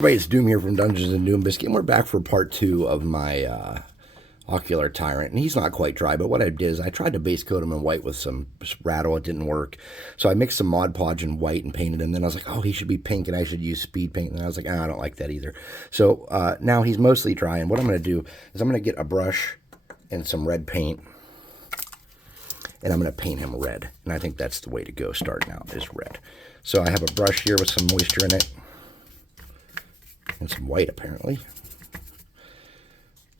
Everybody, it's Doom here from Dungeons and Doom Biscuit, and we're back for part 2 of my Occular Tyrant. And he's not quite dry, but what I did is I tried to base coat him in white with some rattle. It didn't work. So I mixed some Mod Podge in white and painted him. Then I was like, oh, he should be pink, and I should use speed paint. And I was like, I don't like that either. So now he's mostly dry, and what I'm going to do is I'm going to get a brush and some red paint, and I'm going to paint him red. And I think that's the way to go starting out, is red. So I have a brush here with some moisture in it. And some white, apparently.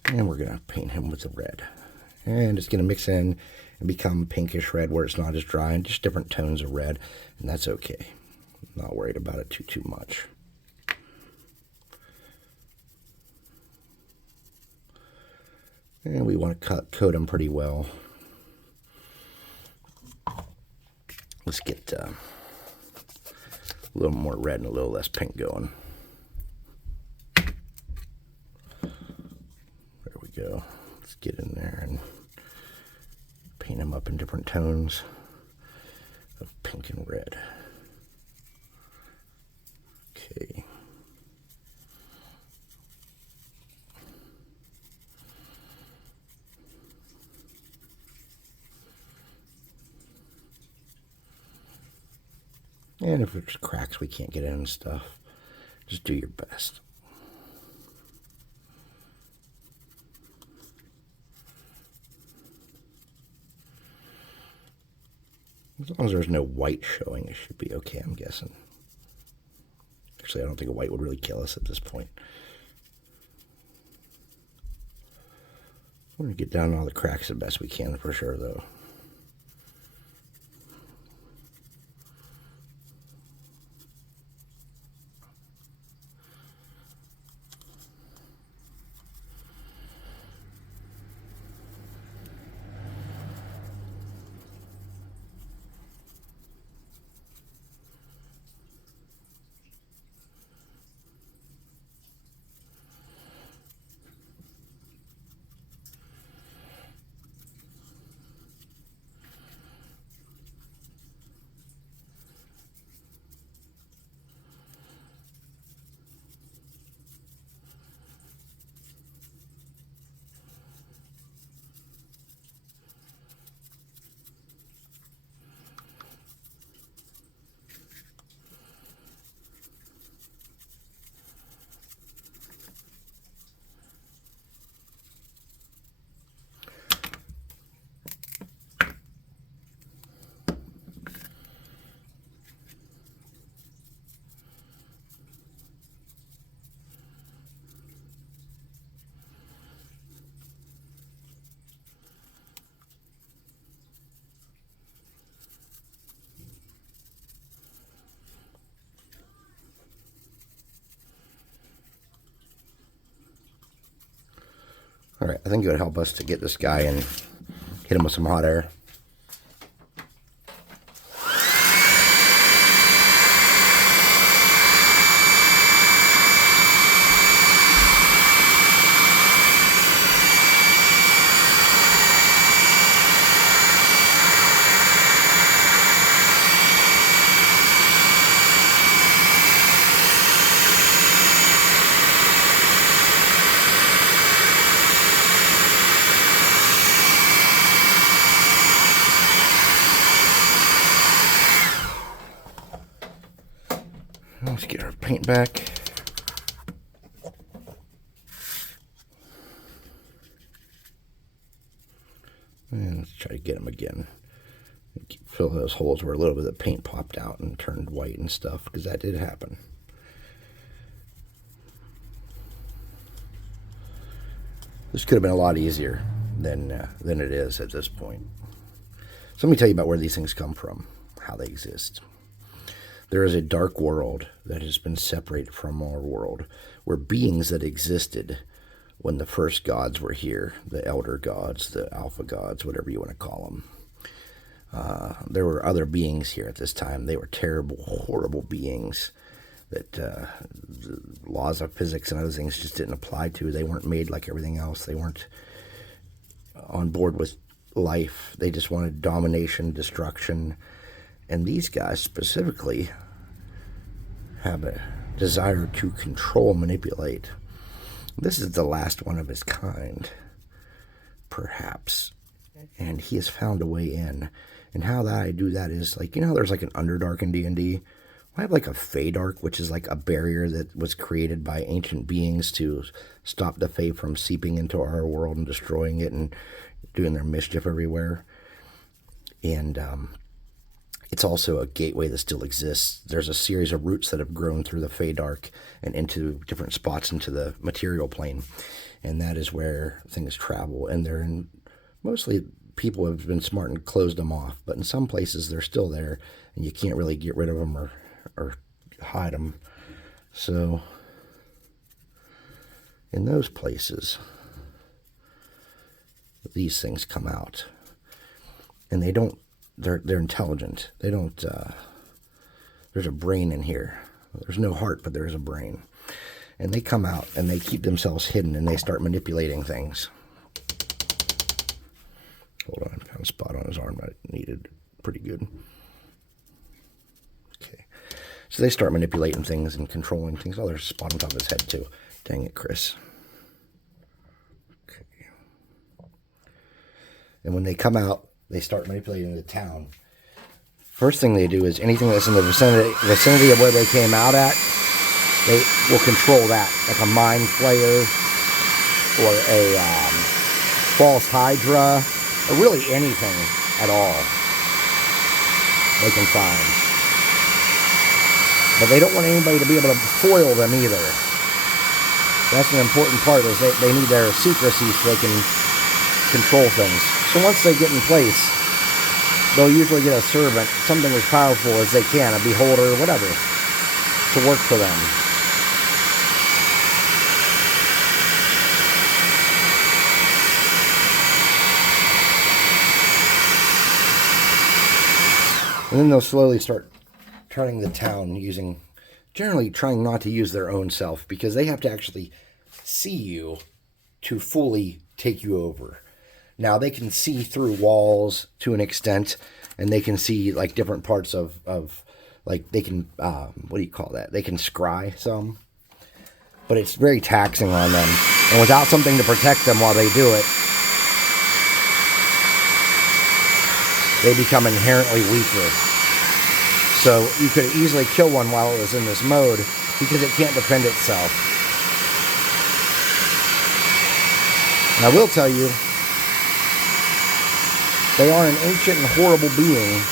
And we're going to paint him with the red. And it's going to mix in and become pinkish red where it's not as dry, and just different tones of red. And that's okay. I'm not worried about it too much. And we want to coat him pretty well. Let's get a little more red and a little less pink going. Go. Let's get in there and paint them up in different tones of pink and red. Okay. And if there's cracks we can't get in and stuff, just do your best. As long as there's no white showing, it should be okay, I'm guessing. Actually, I don't think a white would really kill us at this point. We're going to get down all the cracks the best we can for sure, though. All right, I think it would help us to get this guy and hit him with some hot air. Let's get our paint back. And let's try to get him again. Fill those holes where a little bit of paint popped out and turned white and stuff, because that did happen. This could have been a lot easier than it is at this point. So let me tell you about where these things come from, how they exist. There is a dark world that has been separated from our world, where beings that existed when the first gods were here, the elder gods, the alpha gods, whatever you want to call them. There were other beings here at this time. They were terrible, horrible beings that the laws of physics and other things just didn't apply to. They weren't made like everything else. They weren't on board with life. They just wanted domination, destruction. And these guys specifically have a desire to control, manipulate. This is the last one of his kind, perhaps. And he has found a way in. And how that I do that is, like, you know how there's like an Underdark in D&D? I have like a Feydark, which is like a barrier that was created by ancient beings to stop the Fey from seeping into our world and destroying it and doing their mischief everywhere. And it's also a gateway that still exists. There's a series of roots that have grown through the Feydark and into different spots into the material plane. And that is where things travel. And they're in, mostly people have been smart and closed them off. But in some places, they're still there. And you can't really get rid of them or hide them. So in those places, these things come out. And they don't, they're intelligent. They don't, there's a brain in here. There's no heart, but there is a brain. And they come out and they keep themselves hidden and they start manipulating things. Hold on, I found a spot on his arm that needed pretty good. Okay. So they start manipulating things and controlling things. Oh, there's a spot on top of his head too. Dang it, Chris. Okay. And when they come out, they start manipulating the town. First thing they do is anything that's in the vicinity of where they came out at, they will control that, like a mind flayer or a false hydra, or really anything at all they can find. But they don't want anybody to be able to foil them either. That's an important part, is they need their secrecy so they can control things. So once they get in place, they'll usually get a servant, something as powerful as they can, a beholder, whatever, to work for them. And then they'll slowly start turning the town using, generally trying not to use their own self, because they have to actually see you to fully take you over. Now, they can see through walls to an extent, and they can see, like, different parts of like, they can, what do you call that? They can scry some. But it's very taxing on them. And without something to protect them while they do it, they become inherently weaker. So you could easily kill one while it was in this mode, because it can't defend itself. And I will tell you, they are an ancient and horrible being.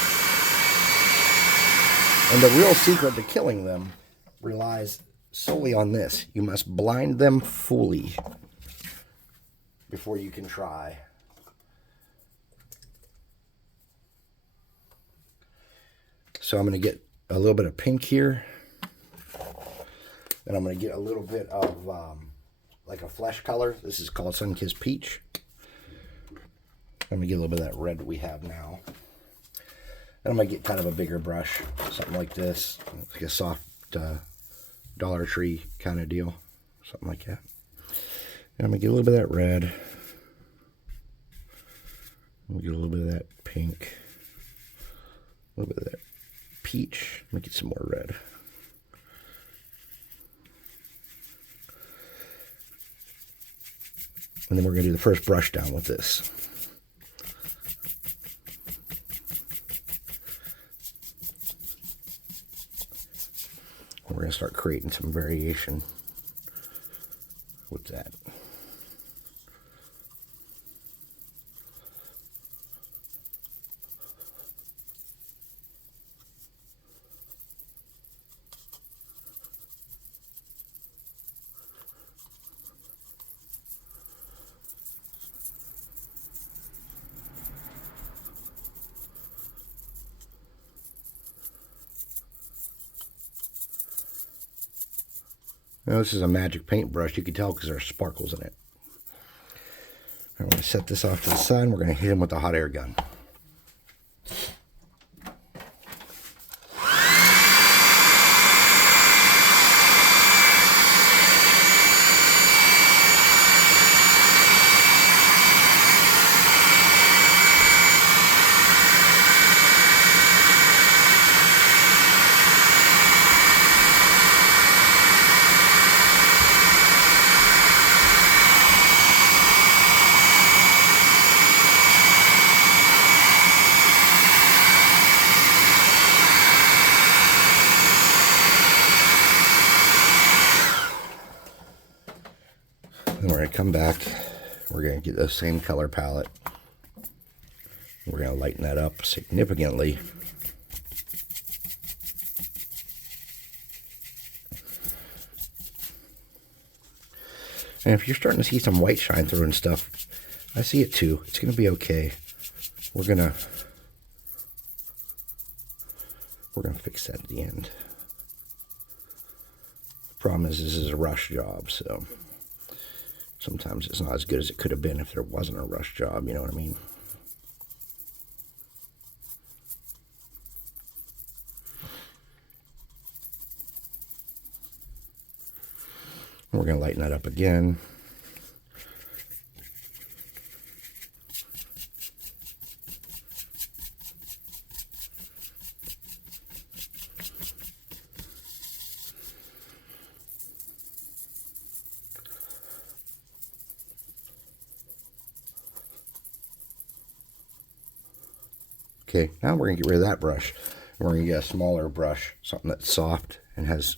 And the real secret to killing them relies solely on this. You must blind them fully before you can try. So I'm going to get a little bit of pink here. And I'm going to get a little bit of like a flesh color. This is called Sun-Kissed Peach. I'm going to get a little bit of that red that we have now. And I'm going to get kind of a bigger brush. Something like this. Like a soft Dollar Tree kind of deal. Something like that. And I'm going to get a little bit of that red. I'm going to get a little bit of that pink. A little bit of that peach. Let me get some more red. And then we're going to do the first brush down with this. We're going to start creating some variation with that. Now, this is a magic paintbrush. You can tell because there's sparkles in it. I'm going to set this off to the side, and we're going to hit him with the hot air gun. Then we're going to come back. We're going to get the same color palette. We're going to lighten that up significantly. And if you're starting to see some white shine through and stuff, I see it too. It's going to be okay. We're going to fix that at the end. The problem is this is a rush job, so sometimes it's not as good as it could have been if there wasn't a rush job, you know what I mean? We're going to lighten that up again. Okay, now we're going to get rid of that brush. We're going to get a smaller brush, something that's soft and has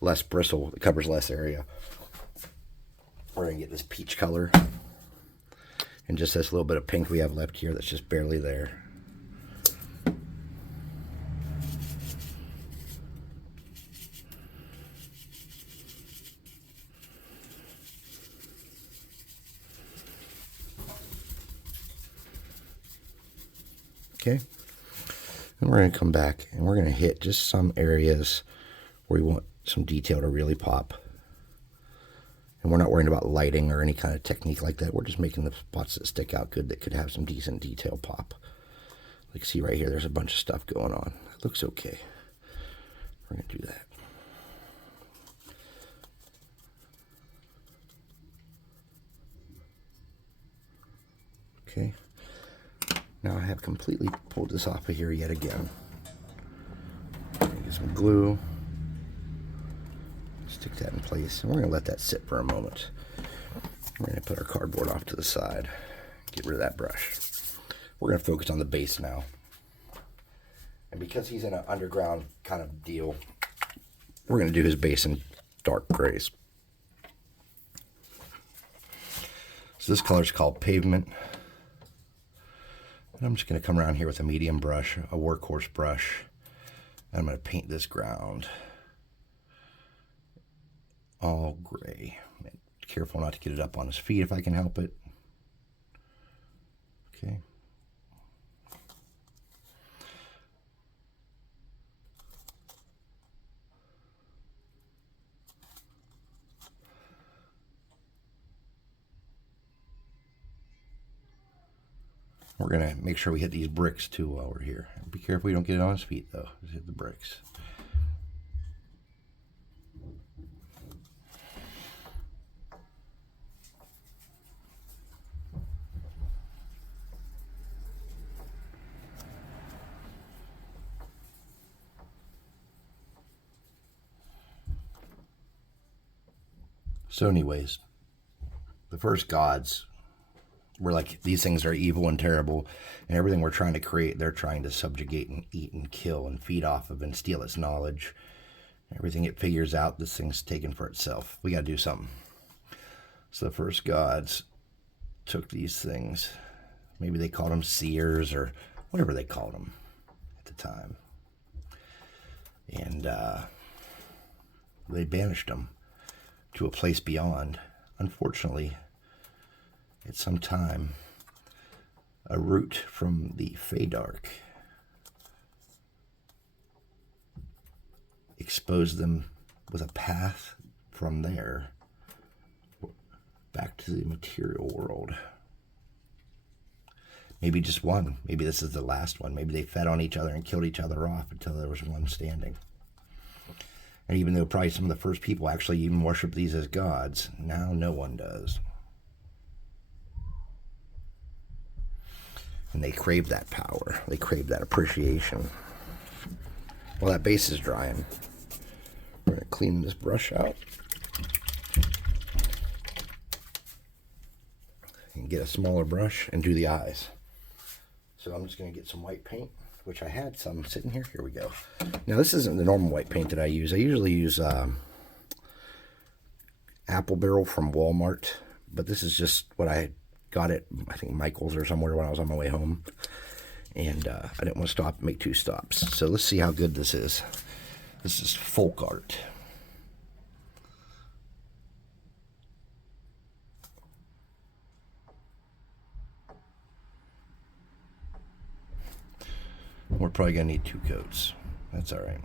less bristle, it covers less area. We're going to get this peach color and just this little bit of pink we have left here that's just barely there. Okay, and we're going to come back and we're going to hit just some areas where we want some detail to really pop. And we're not worrying about lighting or any kind of technique like that. We're just making the spots that stick out good that could have some decent detail pop. Like see right here, there's a bunch of stuff going on. It looks okay. We're going to do that. Okay. Now I have completely pulled this off of here yet again. Get some glue. Stick that in place. And we're going to let that sit for a moment. We're going to put our cardboard off to the side. Get rid of that brush. We're going to focus on the base now. And because he's in an underground kind of deal, we're going to do his base in dark grays. So this color is called Pavement. And I'm just going to come around here with a medium brush, a workhorse brush. And I'm going to paint this ground all gray. Careful not to get it up on his feet if I can help it. Okay. We're going to make sure we hit these bricks too while we're here. Be careful you don't get it on his feet though. Just hit the bricks. So anyways, the first gods were like, these things are evil and terrible, and everything we're trying to create, they're trying to subjugate and eat and kill and feed off of and steal its knowledge. Everything it figures out, this thing's taken for itself. We got to do something. So the first gods took these things. Maybe they called them seers or whatever they called them at the time. And they banished them to a place beyond. Unfortunately, at some time, a root from the Feydark exposed them with a path from there back to the material world. Maybe just one. Maybe this is the last one. Maybe they fed on each other and killed each other off until there was one standing. And even though probably some of the first people actually even worship these as gods, now no one does. And they crave that power. They crave that appreciation. While that base is drying, we're going to clean this brush out. And get a smaller brush and do the eyes. So I'm just going to get some white paint, which I had some sitting here. Here we go. Now this isn't the normal white paint that I use. I usually use apple barrel from Walmart. but this is just what I got at, I think, Michael's or somewhere when I was on my way home. And I didn't want to stop and make 2 stops. So let's see how good this is. This is folk art. We're probably going to need 2 coats. That's all right.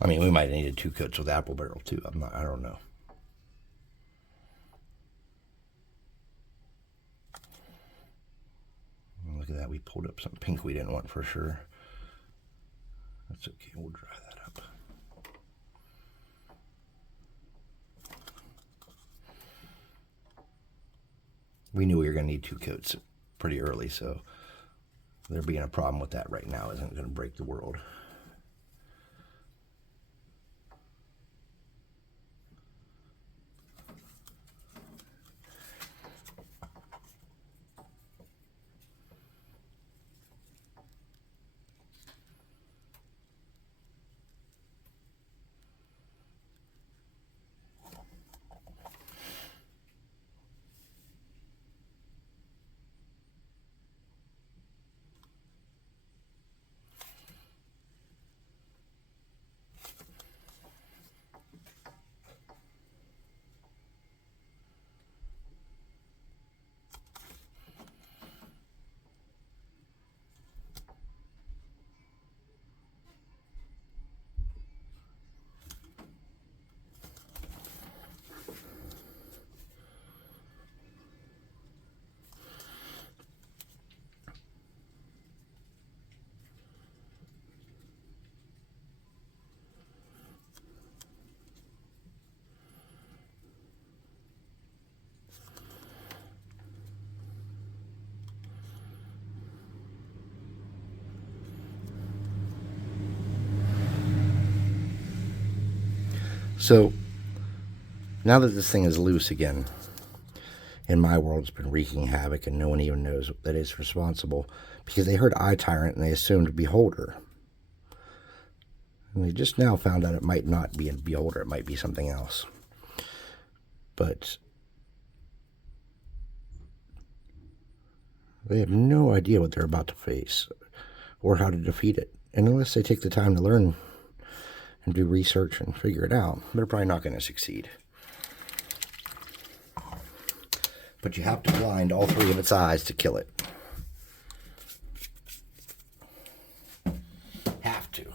I mean, we might have needed 2 coats with apple barrel too. I don't know. Look at that. We pulled up some pink we didn't want for sure. That's okay. We'll dry that up. We knew we were going to need 2 coats pretty early, so there being a problem with that right now isn't going to break the world. So now that this thing is loose again, in my world it's been wreaking havoc and no one even knows that it's responsible because they heard Tyrant and they assumed Beholder. And they just now found out it might not be a Beholder, it might be something else. But they have no idea what they're about to face or how to defeat it. And unless they take the time to learn and do research and figure it out, they're probably not going to succeed. But you have to blind all 3 of its eyes to kill it. Have to.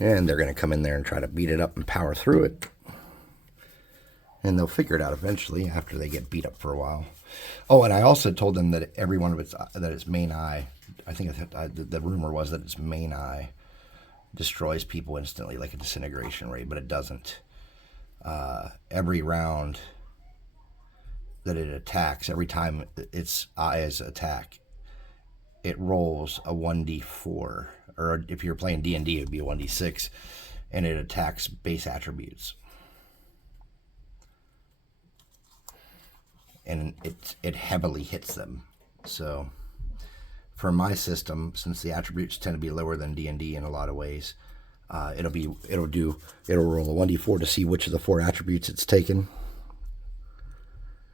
And they're going to come in there and try to beat it up and power through it. And they'll figure it out eventually after they get beat up for a while. Oh, and I also told them that every one of its main eye, I think the rumor was that its main eye destroys people instantly, like a disintegration ray, but it doesn't. Every round that it attacks, every time its eyes attack, it rolls a 1d4. Or if you're playing D&D, it would be a 1d6, and it attacks base attributes. And it heavily hits them. So for my system, since the attributes tend to be lower than D&D in a lot of ways, it'll roll a 1d4 to see which of the 4 attributes it's taken,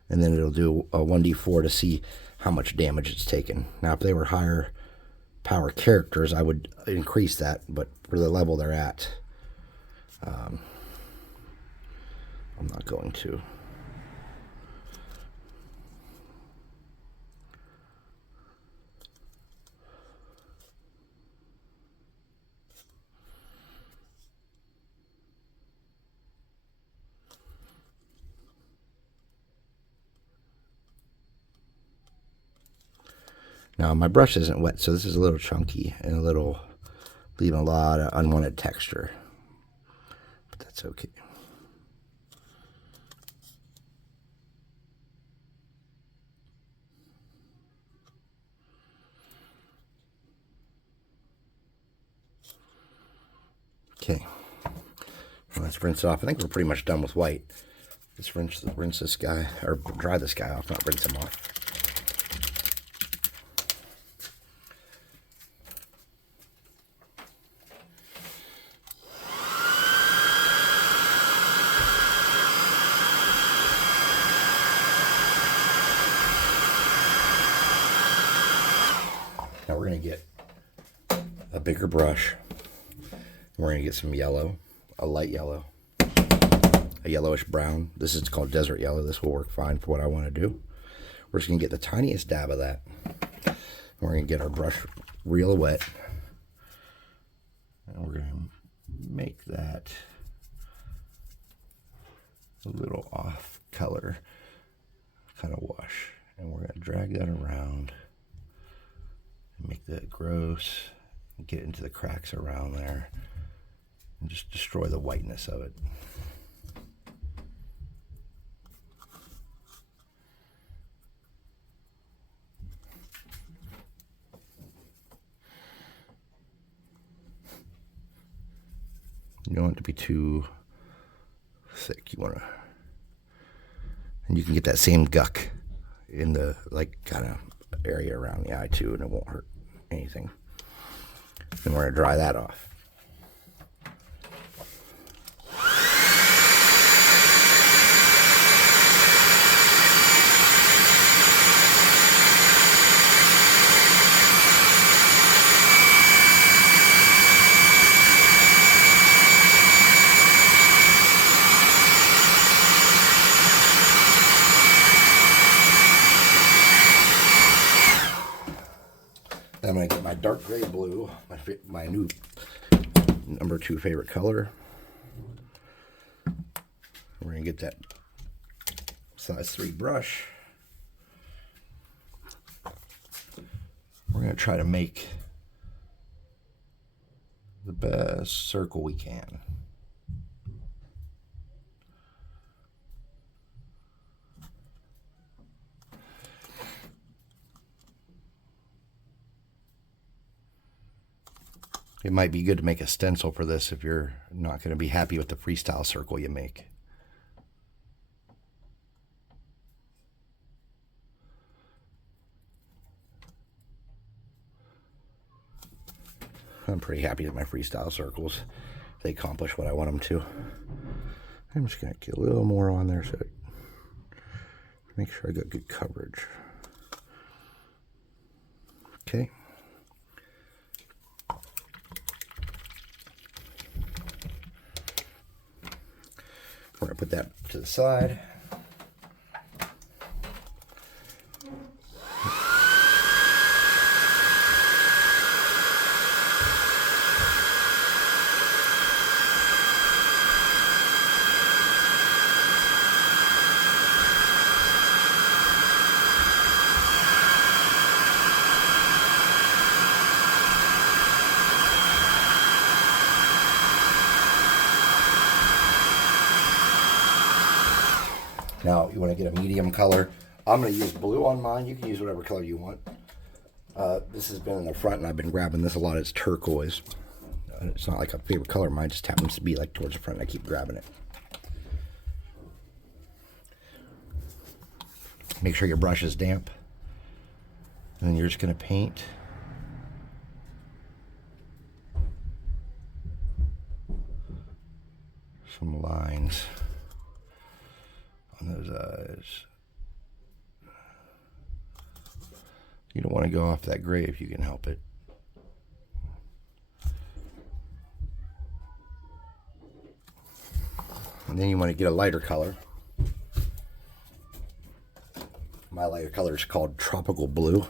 and then it'll do a 1d4 to see how much damage it's taken. Now, if they were higher power characters, I would increase that, but for the level they're at, I'm not going to. Now, my brush isn't wet, so this is a little chunky and a little leaving a lot of unwanted texture, but that's okay. Okay, well, let's rinse it off. I think we're pretty much done with white. Let's rinse this guy, or dry this guy off, not rinse him off. Now we're going to get a bigger brush. We're going to get some yellow, a light yellow, a yellowish brown. This is called desert yellow. This will work fine for what I want to do. We're just going to get the tiniest dab of that. We're going to get our brush real wet. And we're going to make that a little off color kind of wash. And we're going to drag that around and make that gross and get into the cracks around there and just destroy the whiteness of it. You don't want it to be too thick. You want to, and you can get that same guck in the kind of area around the eye too, and it won't hurt anything. And we're going to dry that off. I'm going to get my dark gray blue, my new number 2 favorite color. We're going to get that size 3 brush. We're going to try to make the best circle we can. It might be good to make a stencil for this if you're not going to be happy with the freestyle circle you make. I'm pretty happy with my freestyle circles. They accomplish what I want them to. I'm just going to get a little more on there so make sure I got good coverage. Okay. We're going to put that to the side. Now, you want to get a medium color. I'm going to use blue on mine. You can use whatever color you want. This has been in the front, and I've been grabbing this a lot. It's turquoise. It's not like a favorite color. Mine just happens to be like towards the front, and I keep grabbing it. Make sure your brush is damp. And then you're just going to paint. Some lines on those eyes. You don't want to go off that gray if you can help it. And then you want to get a lighter color. My lighter color is called Tropical Blue.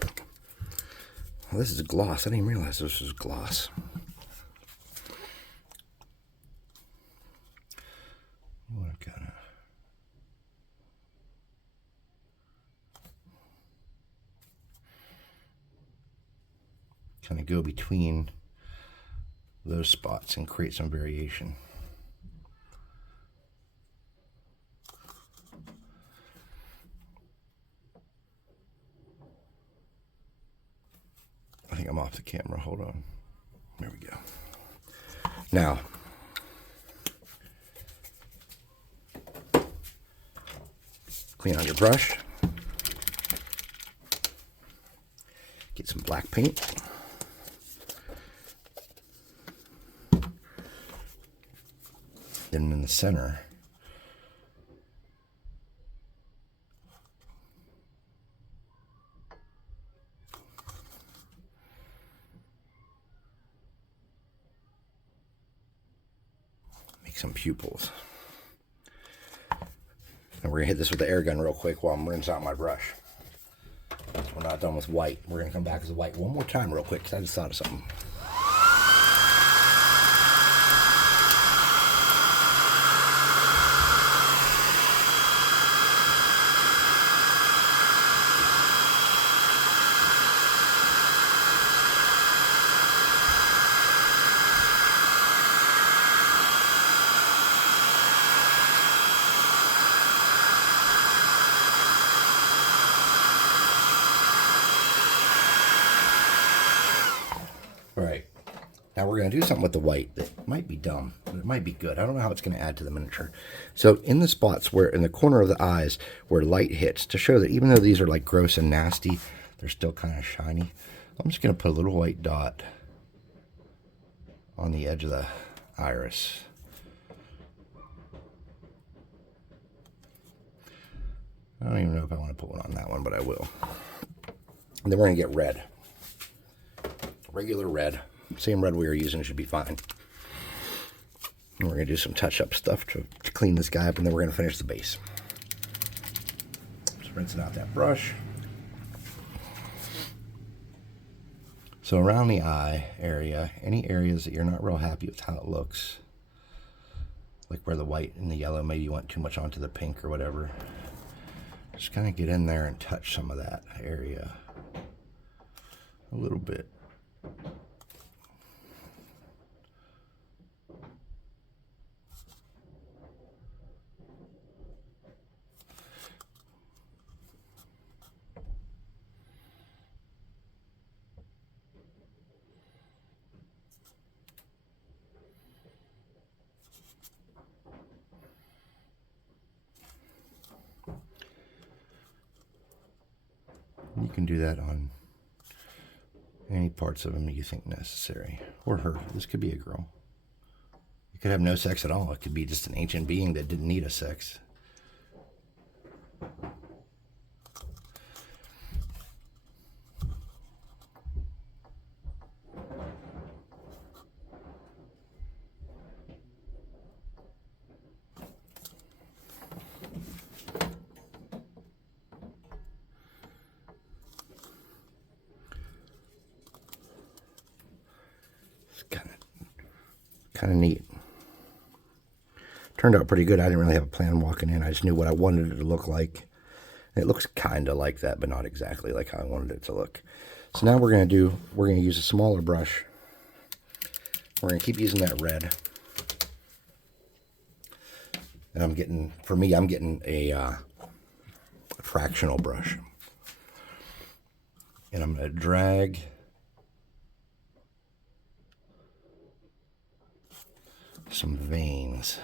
Oh, this is gloss. I didn't even realize this was gloss. You want to kind of go between those spots and create some variation. I think I'm off the camera. Hold on. There we go. Now, clean out your brush. Get some black paint. Then in the center, make some pupils. And we're going to hit this with the air gun real quick while I'm rinsing out my brush. We're not done with white. We're going to come back with white one more time real quick because I just thought of something. All right, now we're going to do something with the white that might be dumb, but it might be good. I don't know how it's going to add to the miniature. So in the spots where, in the corner of the eyes, where light hits, to show that even though these are like gross and nasty, they're still kind of shiny, I'm just going to put a little white dot on the edge of the iris. I don't even know if I want to put one on that one, but I will. And then we're going to get red. Regular red. Same red we were using should be fine. And we're going to do some touch-up stuff to clean this guy up, and then we're going to finish the base. Just rinsing out that brush. So around the eye area, any areas that you're not real happy with how it looks, like where the white and the yellow, maybe you want too much onto the pink or whatever, just kind of get in there and touch some of that area a little bit. You can do that on any parts of him you think necessary. Or her. This could be a girl. It could have no sex at all. It could be just an ancient being that didn't need a sex. Kind of neat. Turned out pretty good. I didn't really have a plan walking in. I just knew what I wanted it to look like. And it looks kind of like that, but not exactly like how I wanted it to look. So now we're going to use a smaller brush. We're going to keep using that red. And I'm getting a fractional brush. And I'm going to drag some veins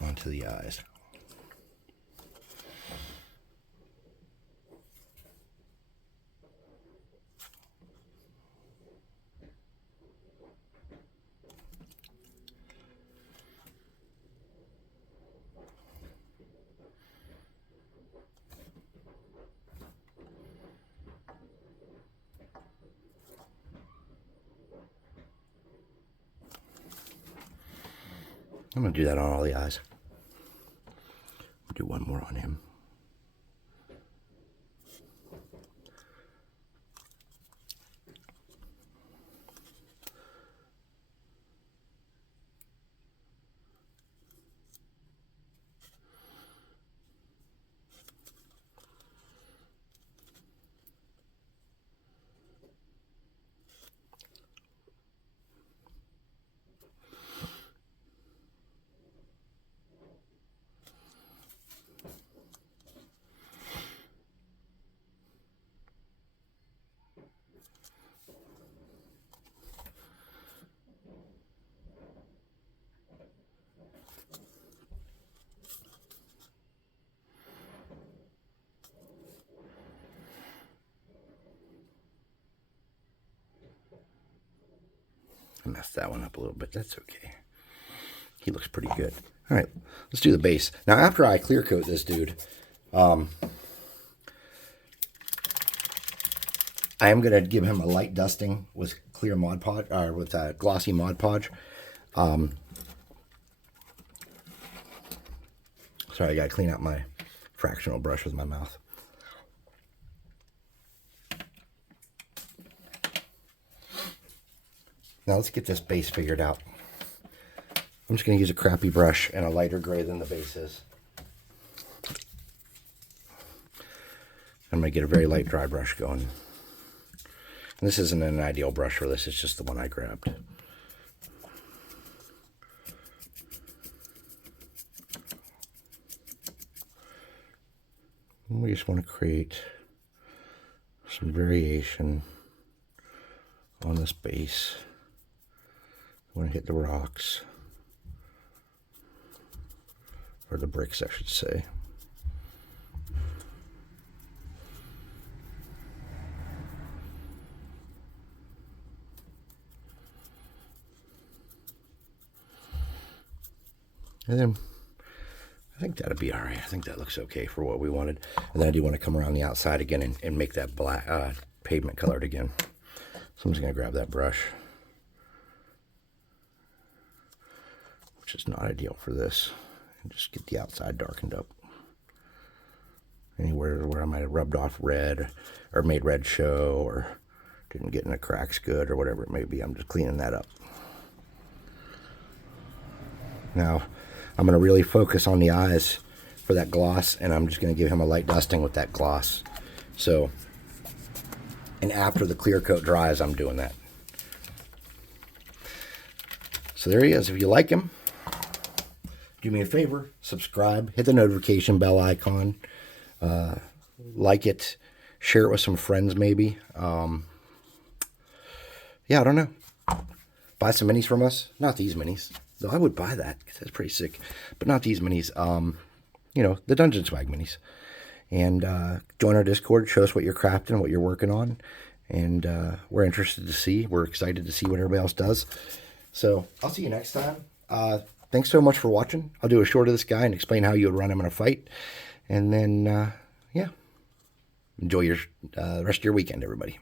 onto the eyes. I'm going to do that on all the eyes. Do one more on him. messed that one up a little bit. That's okay. He looks pretty good. All right, let's do the base. Now, after I clear coat this dude, I am going to give him a light dusting with clear Mod Podge, or with glossy Mod Podge. Sorry, I got to clean out my fractional brush with my mouth. Now let's get this base figured out. I'm just going to use a crappy brush and a lighter gray than the base is. I'm going to get a very light dry brush going. And this isn't an ideal brush for this, it's just the one I grabbed. And we just want to create some variation on this base. I want to hit the rocks. Or the bricks, I should say. And then I think that'll be all right. I think that looks okay for what we wanted. And then I do want to come around the outside again and make that black pavement colored again. So I'm just going to grab that brush, which is not ideal for this. And just get the outside darkened up. Anywhere where I might have rubbed off red or made red show or didn't get in the cracks good or whatever it may be, I'm just cleaning that up. Now, I'm going to really focus on the eyes for that gloss, and I'm just going to give him a light dusting with that gloss. So, and after the clear coat dries, I'm doing that. So there he is. If you like him, do me a favor, subscribe, hit the notification bell icon, like it, share it with some friends maybe. Yeah, I don't know. Buy some minis from us. Not these minis. Though I would buy that because that's pretty sick. But not these minis. You know, the Dungeon Swag minis. And join our Discord. Show us what you're crafting, what you're working on. And we're interested to see. We're excited to see what everybody else does. So I'll see you next time. Thanks so much for watching. I'll do a short of this guy and explain how you would run him in a fight. And then, yeah. Enjoy your rest of your weekend, everybody.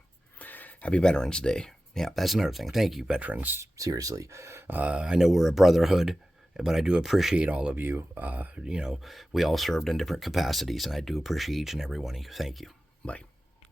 Happy Veterans Day. Yeah, that's another thing. Thank you, veterans. Seriously. I know we're a brotherhood, but I do appreciate all of you. You know, we all served in different capacities, and I do appreciate each and every one of you. Thank you. Bye.